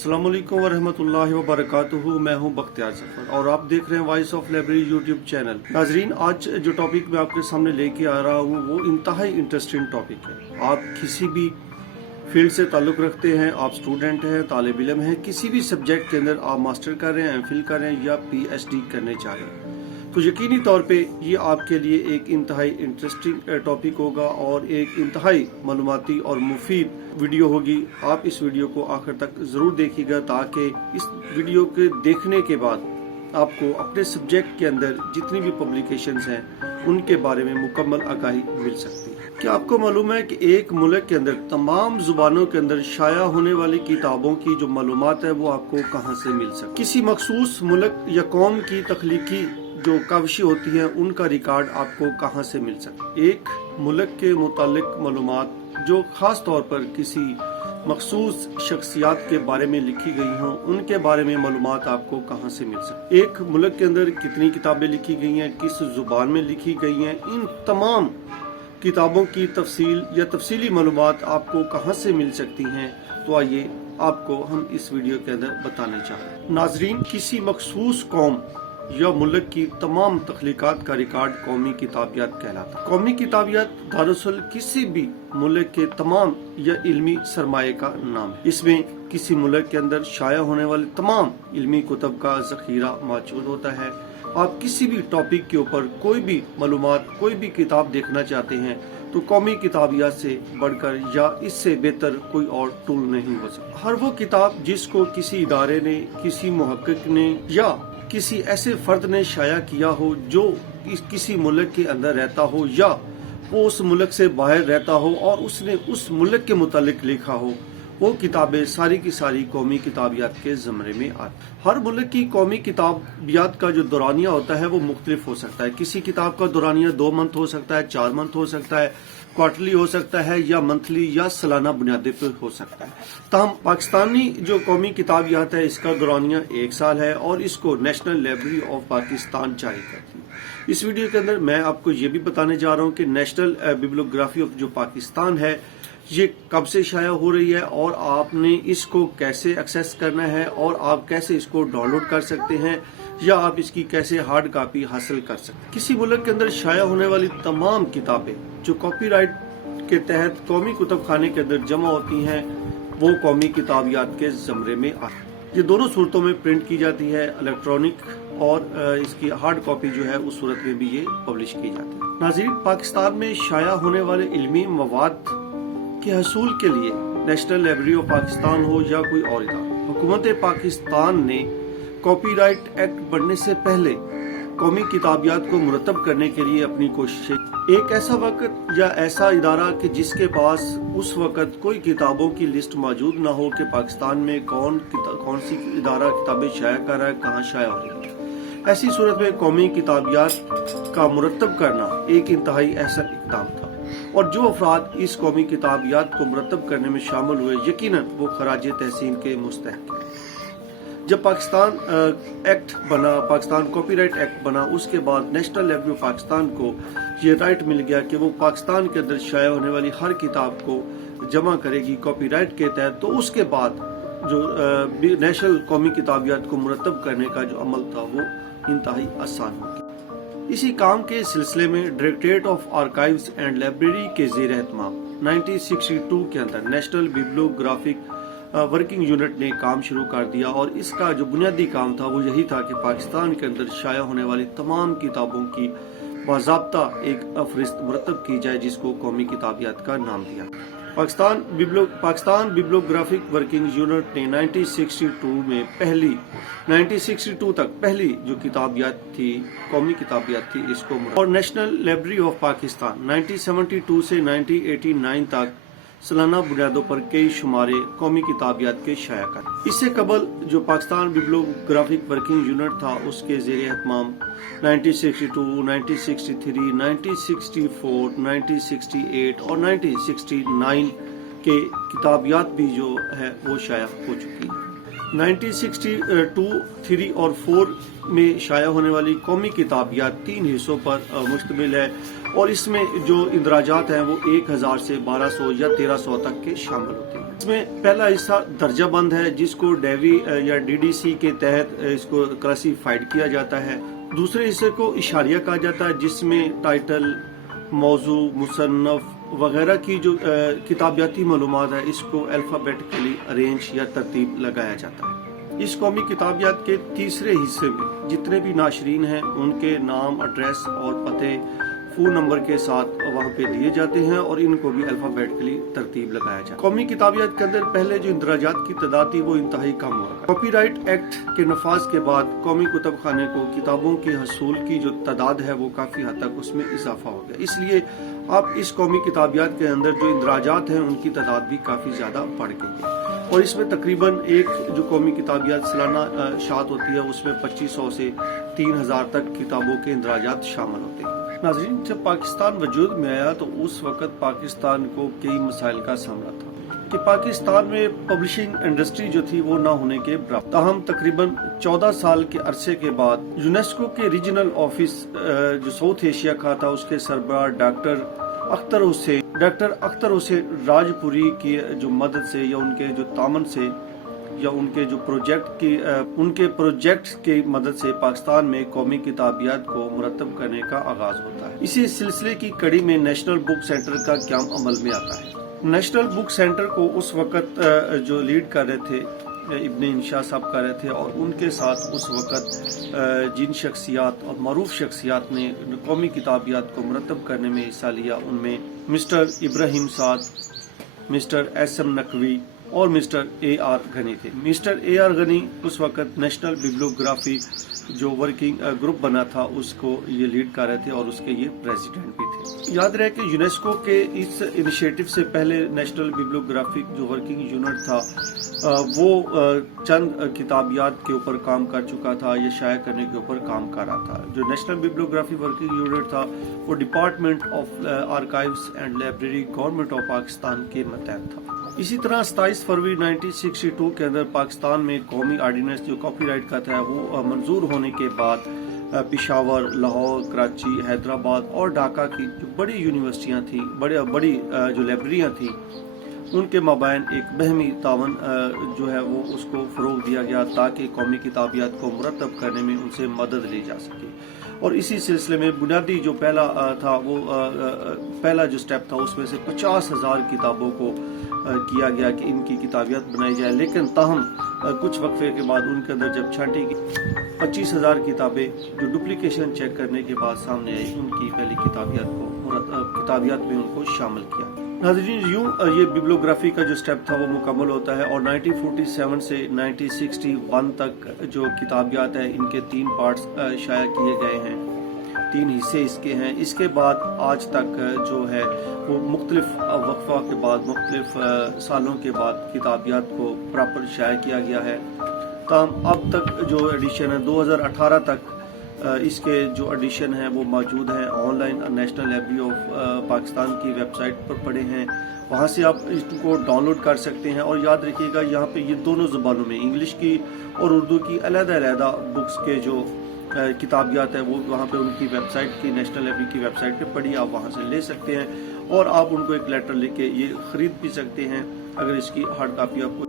अस्सलाम वालेकुम वरहमतुल्लाहि वबरकातुहू। मैं हूं बख्तियार जफर और आप देख रहे हैं voice of library YouTube channel. नाजरीन, आज जो टॉपिक मैं आपके सामने लेके आ रहा हूं वो इंतहाई इंटरेस्टिंग टॉपिक है। आप किसी भी फील्ड से ताल्लुक़ रखते हैं, आप स्टूडेंट हैं, तालिब इल्म हैं, किसी भी सब्जेक्ट के अंदर आप मास्टर कर रहे हैं, एमफिल कर रहे हैं या PhD करने चाह रहे हैं, तो यकीनी तौर पे ये आपके लिए एक इंतहाई इंटरेस्टिंग टॉपिक होगा और एक इंतहाई मालूमाती और मुफीद वीडियो होगी। आप इस वीडियो को आखिर तक ज़रूर देखिएगा ताकि इस वीडियो के देखने के बाद आपको अपने सब्जेक्ट के अंदर जितनी भी पब्लिकेशंस हैं उनके बारे में मुकम्मल आगाही मिल सकती है। क्या आपको मालूम है कि एक मुल्क के अंदर तमाम जुबानों के अंदर शाया होने वाली किताबों की जो मालूमात है वो आपको कहाँ से मिल सकती है? किसी मखसूस मुल्क या कौम की तख्लीकी जो काविशी होती है उनका रिकॉर्ड आपको कहाँ से मिल सकता है? एक मुल्क के मुतालिक मालूमात जो खास तौर पर किसी मखसूस शख्सियात के बारे में लिखी गई हों उनके बारे में मालूमात आपको कहाँ से मिल सकती है? एक मुल्क के अंदर कितनी किताबें लिखी गई हैं, किस जुबान में लिखी गई हैं, इन तमाम किताबों की तफसील या तफसीली मालूमात आपको कहाँ से मिल सकती हैं, तो आइए आपको हम इस वीडियो के अंदर बताने चाह रहे हैं। नाजरीन, किसी मखसूस कौम या मुल्क की तमाम तख्लीकात का रिकॉर्ड कौमी किताबियात कहलाता है। कौमी किताबियात दरअसल किसी भी मुल्क के तमाम या इल्मी सरमाए का नाम है। इसमें किसी मुल्क के अंदर शाया होने वाले तमाम इल्मी कुतब का जखीरा मौजूद होता है। आप किसी भी टॉपिक के ऊपर कोई भी मालूमात, कोई भी किताब देखना चाहते हैं तो कौमी किताबियात से बढ़कर या इससे बेहतर कोई और टूल नहीं हो सकता। हर वो किताब जिसको किसी इदारे ने, किसी मुहक्किक ने या किसी ऐसे फर्द ने शाया किया हो जो किसी मुल्क के अंदर रहता हो या वो उस मुल्क से बाहर रहता हो और उसने उस मुल्क के मुतालिक लिखा हो, वो किताबें सारी की सारी कौमी किताबियात के ज़मरे में आती। हर मुल्क की कौमी किताबियात का जो दौरानिया होता है वो मुख्तलिफ हो सकता है। किसी किताब का दौरानिया 2 मंथ हो सकता है, 4 मंथ हो सकता है, क्वार्टरली हो सकता है या मंथली या सालाना बुनियादी पर हो सकता है। तमाम पाकिस्तानी जो कौमी किताबियात है इसका दौरानिया 1 साल है और इसको नेशनल लाइब्रेरी ऑफ पाकिस्तान जारी करती है। इस वीडियो के अंदर मैं आपको ये भी बताने जा रहा हूँ कि नेशनल बिब्लियोग्राफी ऑफ जो पाकिस्तान है ये कब से शाया हो रही है और आपने इसको कैसे एक्सेस करना है और आप कैसे इसको डाउनलोड कर सकते हैं या आप इसकी कैसे हार्ड कॉपी हासिल कर सकते हैं। किसी मुल्क के अंदर शाया होने वाली तमाम किताबें जो कॉपीराइट के तहत कौमी कुतुब खाने के अंदर जमा होती हैं वो कौमी किताबियात के ज़मरे में आती है। ये दोनों सूरतों में प्रिंट की जाती है, इलेक्ट्रॉनिक और इसकी हार्ड कॉपी जो है उस सूरत में भी ये पब्लिश की जाती है। नाज़रीन, पाकिस्तान में शाया होने वाले इल्मी मवाद के हसूल के लिए नेशनल लाइब्रेरी ऑफ पाकिस्तान हो या कोई और इदारा, हुकूमत पाकिस्तान ने कॉपीराइट एक्ट बनने से पहले कौमी किताबियात को मुरतब करने के लिए अपनी कोशिशें। एक ऐसा वक्त या ऐसा इदारा कि जिसके पास उस वक्त कोई किताबों की लिस्ट मौजूद ना हो कि पाकिस्तान में कौन सी इदारा किताबें शाया कर रहा है, कहाँ शाया हो रही है, ऐसी सूरत में कौमी किताबियात का मुरतब करना एक इंतहाई अहसन इक़दाम था और जो अफराद इस कौमी किताबियात को मुरतब करने में शामिल हुए यकीनन वो खराज तहसीन के मुस्तहक हैं। जब पाकिस्तान एक्ट बना, पाकिस्तान कॉपीराइट एक्ट बना, उसके बाद नेशनल लाइब्रेरी ऑफ पाकिस्तान को ये राइट मिल गया कि वो पाकिस्तान के अंदर शाया होने वाली हर किताब को जमा करेगी कॉपीराइट के तहत। तो उसके बाद जो नेशनल कौमी किताबियात को मुरतब करने का जो अमल था वो इंतहाई आसान हो गया। इसी काम के सिलसिले में directorate of archives and library के ज़ेर एहतमाम 1962 के अंदर नेशनल बिब्लियोग्राफिक वर्किंग यूनिट ने काम शुरू कर दिया और इसका जो बुनियादी काम था वो यही था कि पाकिस्तान के अंदर शाया होने वाली तमाम किताबों की बाज़ाब्ता एक फहरिस्त मुरतब की जाए जिसको कौमी किताबियात का नाम दिया। पाकिस्तान बिब्लियोग्राफिक वर्किंग यूनिट ने 1962 तक पहली जो किताबियात थी, कौमी किताबियात थी, इसको और नेशनल लाइब्रेरी ऑफ पाकिस्तान 1972 से 1989 तक सालाना बुनियादों पर कई शुमारे कौमी किताबियात के शाया कर। इससे कबल जो पाकिस्तान बिब्लियोग्राफिक वर्किंग यूनिट था उसके ज़ेरे एहतमाम 1962, 1963, 1964, 1968 और 1969 के किताबियात भी जो है वो शाया हो चुकी है। 1962, 3 और 4 में शाया होने वाली कौमी किताबियात 3 हिस्सों पर मुश्तमिल है اور اس میں جو اندراجات ہیں وہ 1000 سے 1200 یا 1300 تک کے شامل ہوتے ہیں۔ اس میں پہلا حصہ درجہ بند ہے جس کو ڈیوی یا DDC کے تحت اس کو کلاسیفائڈ کیا جاتا ہے۔ دوسرے حصے کو اشاریہ کہا جاتا ہے جس میں ٹائٹل، موضوع، مصنف وغیرہ کی جو کتابیاتی معلومات ہے اس کو الفابیٹیکلی ارینج یا ترتیب لگایا جاتا ہے۔ اس قومی کتابیات کے تیسرے حصے میں جتنے بھی ناشرین ہیں ان کے نام، ایڈریس اور پتے فون نمبر کے ساتھ وہاں پہ دیے جاتے ہیں اور ان کو بھی الفابیٹیکلی ترتیب لگایا جاتا ہے۔ قومی کتابیات کے اندر پہلے جو اندراجات کی تعداد تھی وہ انتہائی کم ہوا کرتی۔ کاپی رائٹ ایکٹ کے نفاذ کے بعد قومی کتب خانے کو کتابوں کے حصول کی جو تعداد ہے وہ کافی حد تک اس میں اضافہ ہو گیا، اس لیے اب اس قومی کتابیات کے اندر جو اندراجات ہیں ان کی تعداد بھی کافی زیادہ بڑھ گئی ہے، اور اس میں تقریباً ایک جو قومی کتابیات سالانہ شائع ہوتی ہے اس میں 2500 سے 3000 تک کتابوں کے اندراجات شامل ہوتے ہیں۔ ناظرین، جب پاکستان وجود میں آیا تو اس وقت پاکستان کو کئی مسائل کا سامنا تھا کہ پاکستان میں پبلشنگ انڈسٹری جو تھی وہ نہ ہونے کے برابر، تاہم تقریباً 14 سال کے عرصے کے بعد یونیسکو کے ریجنل آفس جو ساؤتھ ایشیا کا تھا اس کے سربراہ ڈاکٹر اختر حسین راج پوری کی جو مدد سے یا ان کے جو تعاون سے یا ان کے جو پروجیکٹ کی مدد سے پاکستان میں قومی کتابیات کو مرتب کرنے کا آغاز ہوتا ہے۔ اسی سلسلے کی کڑی میں نیشنل بک سینٹر کا قیام عمل میں آتا ہے۔ نیشنل بک سینٹر کو اس وقت جو لیڈ کر رہے تھے ابن انشاء صاحب کر رہے تھے، اور ان کے ساتھ اس وقت جن شخصیات اور معروف شخصیات نے قومی کتابیات کو مرتب کرنے میں حصہ لیا ان میں مسٹر ابراہیم سعد، مسٹر SM نقوی اور مسٹر AR غنی تھے۔ مسٹر AR غنی اس وقت نیشنل بیبلیوگرافی جو ورکنگ گروپ بنا تھا اس کو یہ لیڈ کر رہے تھے اور اس کے یہ پریزیڈنٹ بھی تھے۔ یاد رہے کہ یونیسکو کے اس انیشیٹو سے پہلے نیشنل بیبلیوگرافک جو ورکنگ یونٹ تھا وہ چند کتابیات کے اوپر کام کر چکا تھا یا شائع کرنے کے اوپر کام کر رہا تھا۔ جو نیشنل بیبلیوگرافی ورکنگ یونٹ تھا وہ department of archives and library government of Pakistan کے ماتحت تھا۔ اسی طرح 27 فروری 1962 کے اندر پاکستان میں قومی آرڈیننس جو کاپی رائٹ کا تھا وہ منظور ہونے کے بعد پشاور، لاہور، کراچی، حیدرآباد اور ڈھاکہ کی جو بڑی یونیورسٹیاں تھیں، بڑی جو لائبریریاں تھیں، ان کے مابین ایک باہمی تعاون جو ہے وہ اس کو فروغ دیا گیا تاکہ قومی کتابیات کو مرتب کرنے میں ان سے مدد لی جا سکے۔ اور اسی سلسلے میں بنیادی جو پہلا جو سٹیپ تھا اس میں سے 50,000 کتابوں کو کیا گیا کہ ان کی کتابیات بنائی جائے، لیکن تاہم کچھ وقفے کے بعد ان کے اندر جب چھانٹی گئی 25,000 کتابیں جو ڈپلیکیشن چیک کرنے کے بعد سامنے آئی، ان کی پہلی کتابیات میں ان کو شامل کیا۔ ناظرین، یوں یہ بیبلیوگرافی کا جو سٹیپ تھا وہ مکمل ہوتا ہے، اور 1947 سے 1961 تک جو کتابیات ہے ان کے 3 پارٹس شائع کیے گئے ہیں، 3 حصے اس کے ہیں۔ اس کے بعد آج تک جو ہے وہ مختلف وقفہ کے بعد مختلف سالوں کے بعد کتابیات کو پراپر شائع کیا گیا ہے۔ تاہم اب تک جو ایڈیشن ہے 2018 تک اس کے جو ایڈیشن ہیں وہ موجود ہیں on line national library of Pakistan کی ویب سائٹ پر پڑے ہیں، وہاں سے آپ اس کو ڈاؤن لوڈ کر سکتے ہیں۔ اور یاد رکھیے گا یہاں پہ یہ دونوں زبانوں میں انگلش کی اور اردو کی علیحدہ بکس کے جو کتابیات ہے وہ وہاں پہ ان کی ویب سائٹ کی نیشنل لائبریری کی ویب سائٹ پہ پڑھی، آپ وہاں سے لے سکتے ہیں اور آپ ان کو ایک لیٹر لکھ کے یہ خرید بھی سکتے ہیں اگر اس کی ہارڈ کاپی آپ کو